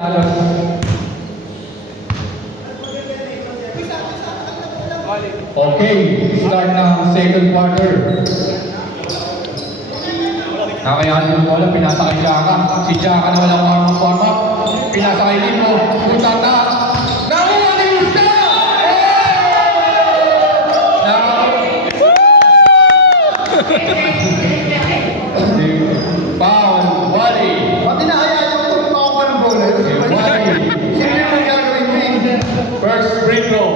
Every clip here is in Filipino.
Okay, start ng second quarter. Nakayanin mo bola, pinasa kay Jaka. Si Jaka na walang warm-up. Pinasa kay Limo. Punta na. Nakuha ni Yusta! Foul, Wally. Pati na kaya yung tumpaw ko ng bola. Wally. Sino yung gagawin mo eh? First free throw.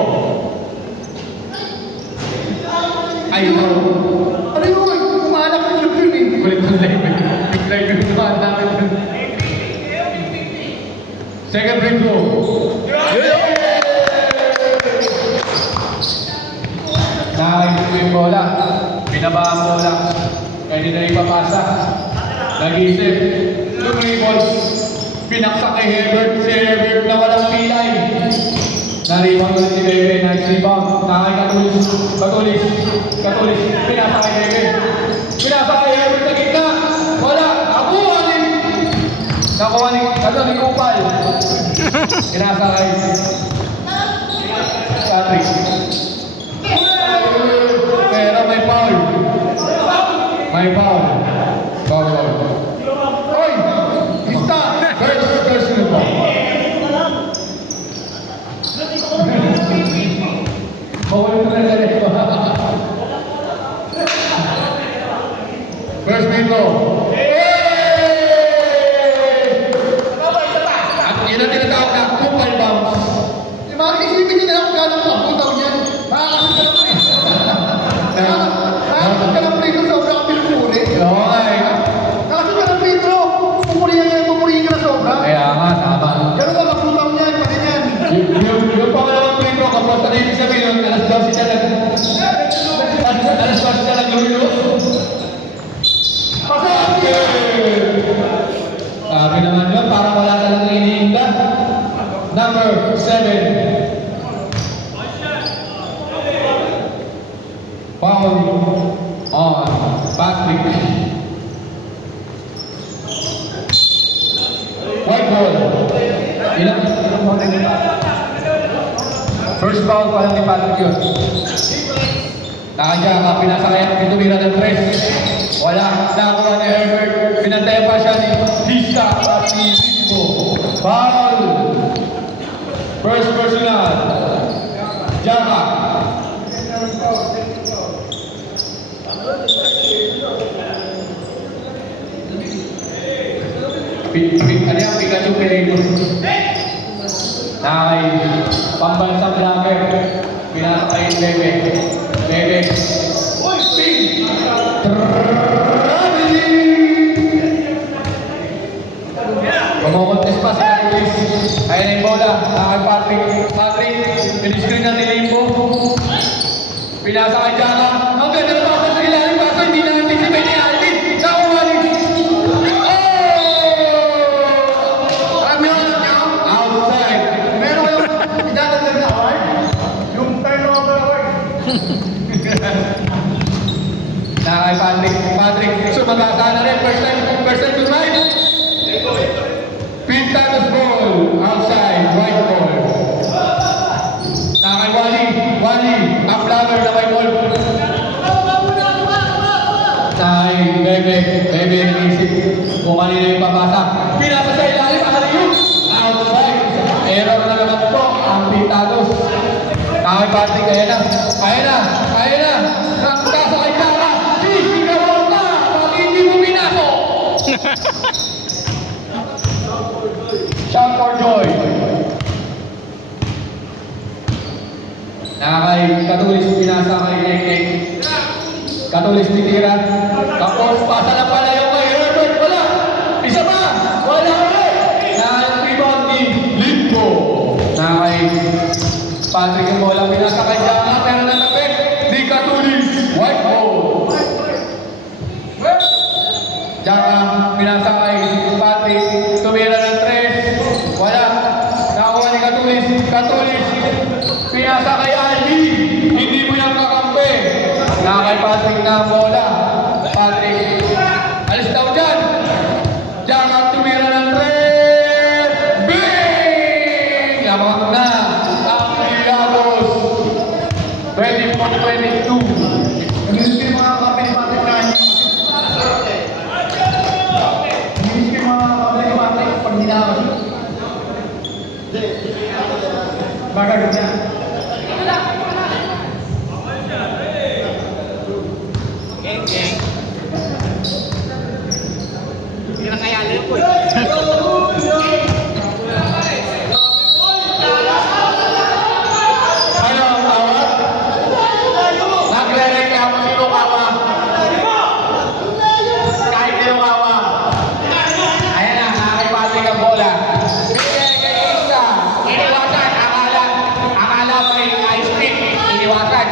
Ay, no. Ano yun? Kumalak ko yun eh. Kulit ng live. Big live yung naman namin. Second free throw. Nakakita ko yung bola. Binaba ang bola. Kaya hindi na ipapasa. Nag-isip. Lumibol. Pinaksak kay Herbert. Si Herbert na walang pilay. Naribang ulit si Bebe. Nice rebound. Nakakatulis. Katulis. Pinasa kay Bebe. Pinasa kay Herbert sa gitna. Wala. Nakuha ni Kupal. Pinasa kay Patrick. Pero may foul. May foul. Foul. Oy! Ista! First na po. Bawal mo na galit pa. First free throw. At yun ang tinatawag na Kupal bounce. Di ba? Isipin nyo na lang kung gano'n sa butaw niyan. Makakasip ka lang eh. Nakakasip ka lang prito sobra ka pinupuli. Okay. Nakasip ka lang prito. Pupurihin ka na sobra. Kaya nga, tama. Gano'n lang ang butaw niyan. Pati niyan. Yung pangalawang free throw, kapag sa ibig sabihin, alas 12 siya naglulog. Sabi naman yun, parang wala talagang iniinda. Number 7. Foul on Patrick. White ball. Ilang? First foul pa lang ni Patrick yun. Nakadya ka, pinasa kaya ng tumira ng tres. Wala, nakuha ni Herbert. Pinantaya pa siya ni Lisa at ni Limbo. Foul! First personal. Jaka. Ano yan? Pikachu Pereiro. Nakay pambansang vlogger. Pinasa kay Bebe. Bebe. Uy! Ping! Kumokontes pa si Luis. Ayan yung bola. Nakay Patrick. Piniscreen na ni Limbo. Pinasa kay Jaka. Ang ganda na pa sa ilalim. Kaso hindi na-anticipate ni Alvin. Nakuha ni... Outside. Meron kayong idadagdag na award? Yung turnover award. Nakay Patrick. Sumagasa na rin. First time to drive. Pintanos ball. Outside. White ball. Nakay Wally. Up lover na white ball. Nakay Bebe. Naisip kung kanina yung papasa. Pinasa sa ilalim. Outside. Error na naman po. Ang Pintanos. Nakay Patrick. Ayan na. Nakakasa kay Jaka. Sinawa ka. Bakit hindi mo pinasok? Shot for joy. Nakakay Katulis, pinasa kay Nek. Katulis titira. Tapos pasa lang pala yung kay Herbert. Wala. Isa pa. Wala ulit. Nakakay rebound ni Limbo. Nakakay Patrick yung bola. Pinasa kay Jaka. Pero natapit. Di Katulis. White ball. Jaka. Pinasa kay Patrick. Tumira ng tres. Wala. Nakuha ni Katulis. Pinasa kay Aldi. Hindi mo yung kakampi. Nakakay Patrick na ang bola. Patrick. Alis daw dyan. Jaka tumira ng tres. Bing! lamang na ang Milagros. 20-22. Namiss ko yung mga kapit Patrick na namiss ko yung mga kapit Patrick pag dinakasin. Magagot na. Ano ang tawag? Nagre-reklamo si Lukawa. Kahit si Lukawa. Ayan na, nakakipatid ang bola. Bigay kay Isa. Iniwasan. Akala may ice cream. Iniwasan.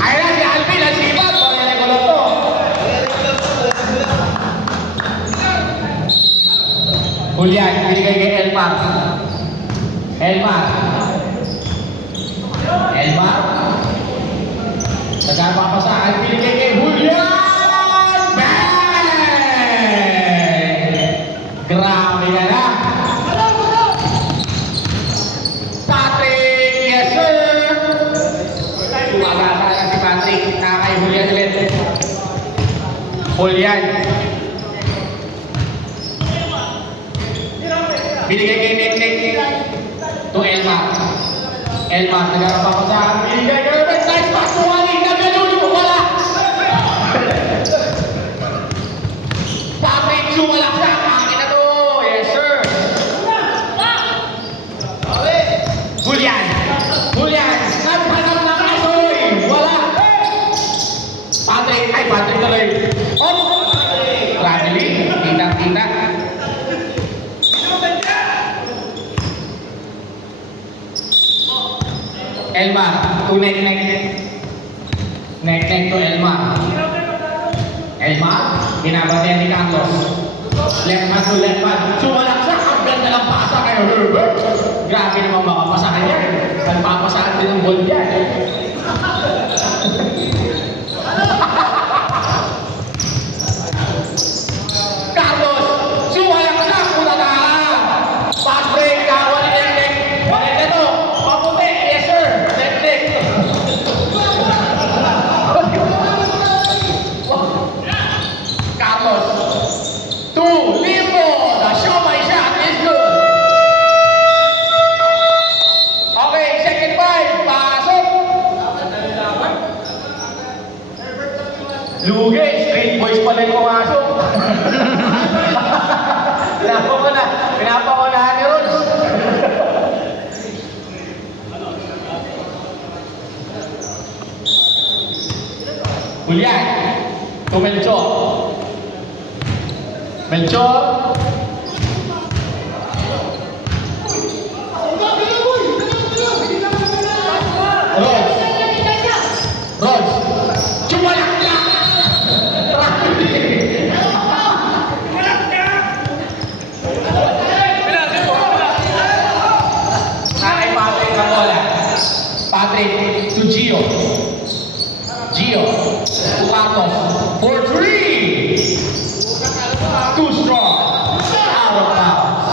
Ayan na, si Alvin. Ang sipag. Pagkakala ko lang to. Julian, binigay kay Elmar. Elmar. Nagpapasahan, binigay kay Julian! Bang! Grabe ka na! Patrick, yes sir! Sumagasala si Patrick, kay Julian ulit. Julian. Binigay kay Nek to Elmar. Elmar, nagpapasahan, binigay kay Nek. Nice pass to Wally! Wala! Patrick, sumalak siya. Akin na to. Yes, sir. Julian. Nagpanang na kasoy. Wala. Patrick tuloy. Oh! Traveling. Kita. Elmar, to Nek. Nek to Elmar. Binabantayan ni Carlos. Left man. Sumalaksak. Ang ganda ng pasa kay Herbert. Grabe naman mga pasahan yan. Nagpapasahan din ng ball yan. Carlos, sumalaksak. Pass break. Wali Nek. Balik na to. Paputi. Yes sir. Nek. Carlos. 2, Limbo. The show my shot is good. Okay, second five. Pasok. Lugi. Street boys pala yung pumasok. Pinapakunahan ni Rod. Julian. To Melchor. Rod. Sumalaksak. Kay Patrick ang bola. Patrick to Gio. To Carlos. For 3. Too strong. Out of bounds.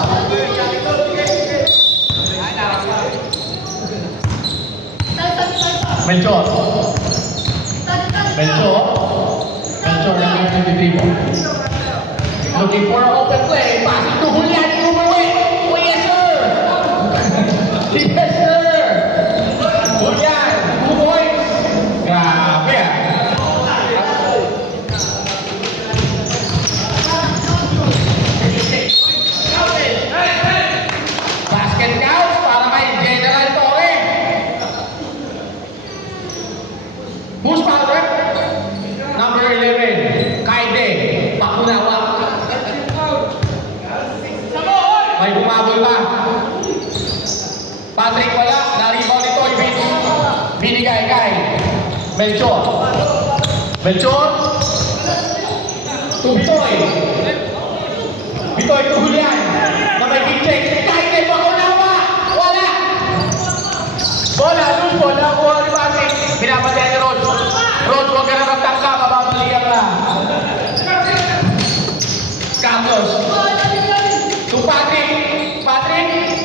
Melchor, number 23 po. Looking for an open play. Passing to Julian. Overweight. Oh, yes, sir. Yes, sir. Julian. 2 points. Grabe ah. Basket counts para kay General Torre. Who's powder? Number 11. Kaide. Pakunawa. May bumabol pa. Patrick wala. Na-rebound ni Toy Vince. Binigay kay Melchor. To Bitoy. Bitoy to Julian. Na may big check. Kaide. Pakunawa. Wala. Bola. Loose ball. Nakuha ni Patrick. Binabatayan ni Rod. Huwag ka na magtangka. Mababalihan na. Carlos. To Patrick.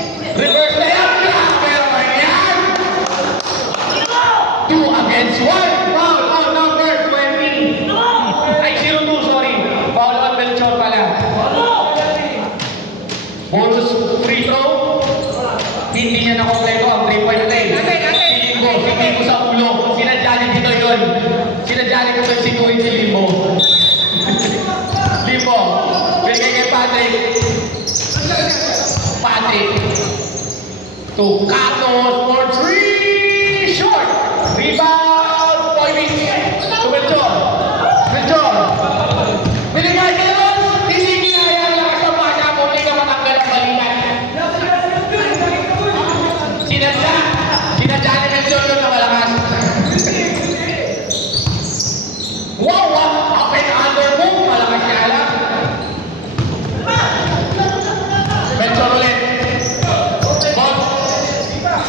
Bonus free throw. Hindi niya na kompleto ang 3-point play. Hindi ko sa ulo. Sinadya niya dito yun. Sinadya niya dito yung situin si Limbo. Limbo. Binigay kay Patrick. Patrick. To Carlos for 3. Short. Rebound. Pointing. To Melchor. Melchor. Binigay kay Ron. Hindi kinaya ang lakas ng bata mo. Hindi ka matanggal ang balikan. Sinadya. Sinadya ni Melchor yun na malakas. Wow! Up and under move. Malakas niya alam. Melchor ulit. Ball. Yes.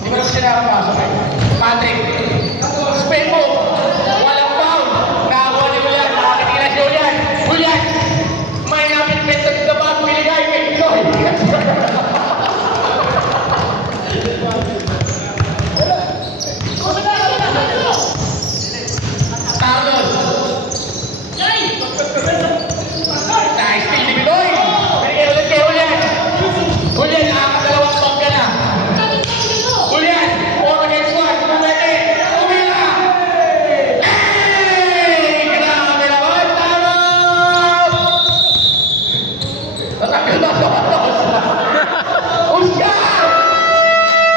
Di ba sila nakapasok eh? Patrick. Spin mo. Walang foul. Nakakuha ni Julian. Nakakitila si Julian. Julian. May napit-pit sa tabang binigay kay Pinoy. Carlos. Nice steal ni Pinoy. Binigay ulit kay Julian. Julian, nakakadalawang pang ka na. Julian, 4 against 1. Pumete. Umila. Hey! Grabe naman. Tama! Natapil na sa watos. Oscar!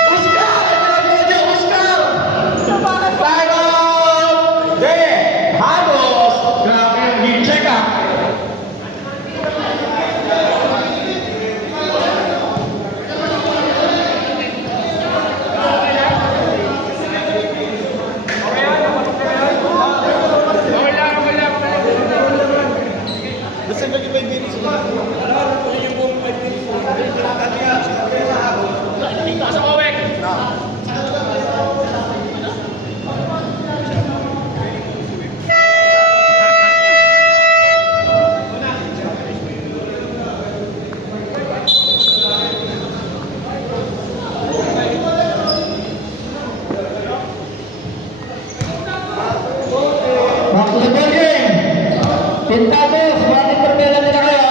Oscar! Oscar! Time out! Halos! Grabe yung heat check ah. Back to the ball game. Pintados, bakit perpela nila kayo?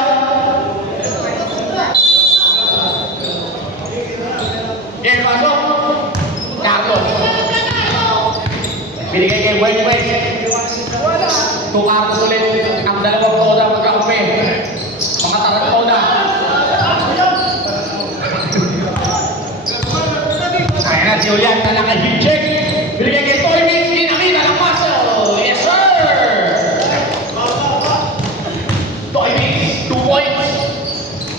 Game pasok. Carlos. Binigay kay Wait. Tukatos ulit ang dalawang toda magkakampi. Mga tarat toda. Ayan na si Julian na naka-hit check. Binigay kay Toy Mix. Kinakita ng muscle. Yes sir! Toy Mix. 2 points.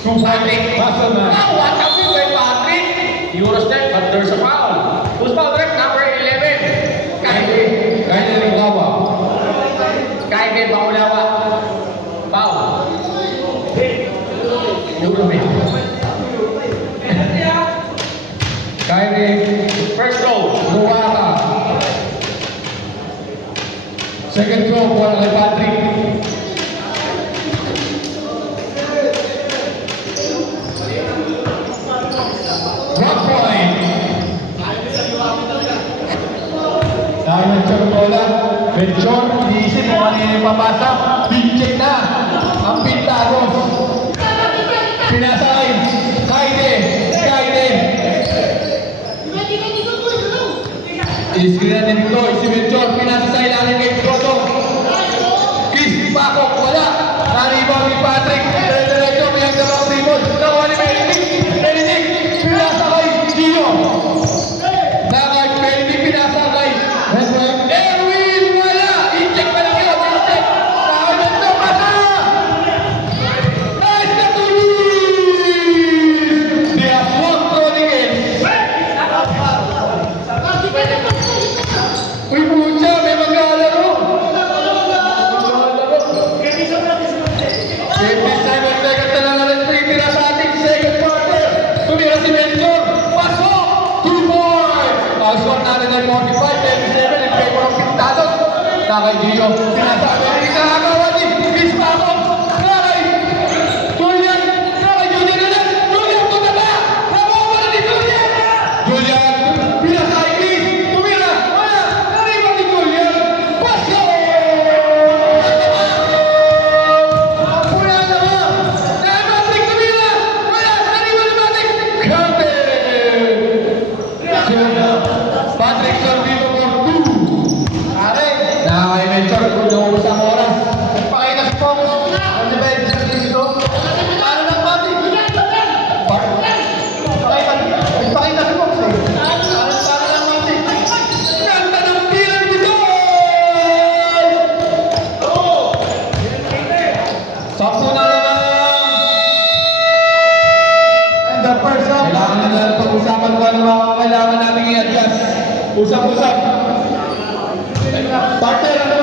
2 Patrick. Muscle man. Wow, what a win by Patrick. Eurostep, but there's a foul. Who's foul rep? Number 11. Kaya Bangulawa. Kaya Bangulawa. Foul. Eurostep. Kyrie, first row, Luwaka. Second row, bola kay Patrick. Drop point. Dahil Melchor bola, Melchor, iniisip mo kanina yung papasa. Big na, ang Pintados. Pinasakay, Kaide. Iskrinan ni Victor, si Melchor, pinasa sa ilalim kay Proto. Kiss, Paco, wala. Naribaw ni Patrick, diretso, may ang dalawang ribon. Nakuha ni Benedict, pinasa kay Gio. Nakay Benedict, pinasa kay Erwin, wala. I-check pa lang yun, i-check. Nakay Melchor, pasa. Nice na tuloy. They have one Chronicles. Uy, pucha, may maglalaro. Nakay Gio, sinasabi, hindi nakagawa din, Chris Paco, nakay Julian ulit, Julian punta ba? Nabawa na ni Julian! Julian, pinasay Chris, Patrick Sorvino for 2. Pare, Nakakay-mention kung lumabas ang oras. pakita si Fox. Ang debate sa dito. Paano ng pati? Pakita si Fox eh. Paano ng pati? Ganda ng bilang dito! Sakto na naman! And the first half. Kailangan na lang pag-usapan kung ano mga kailangan natin i-adjust. Usap-usap. Partner, ano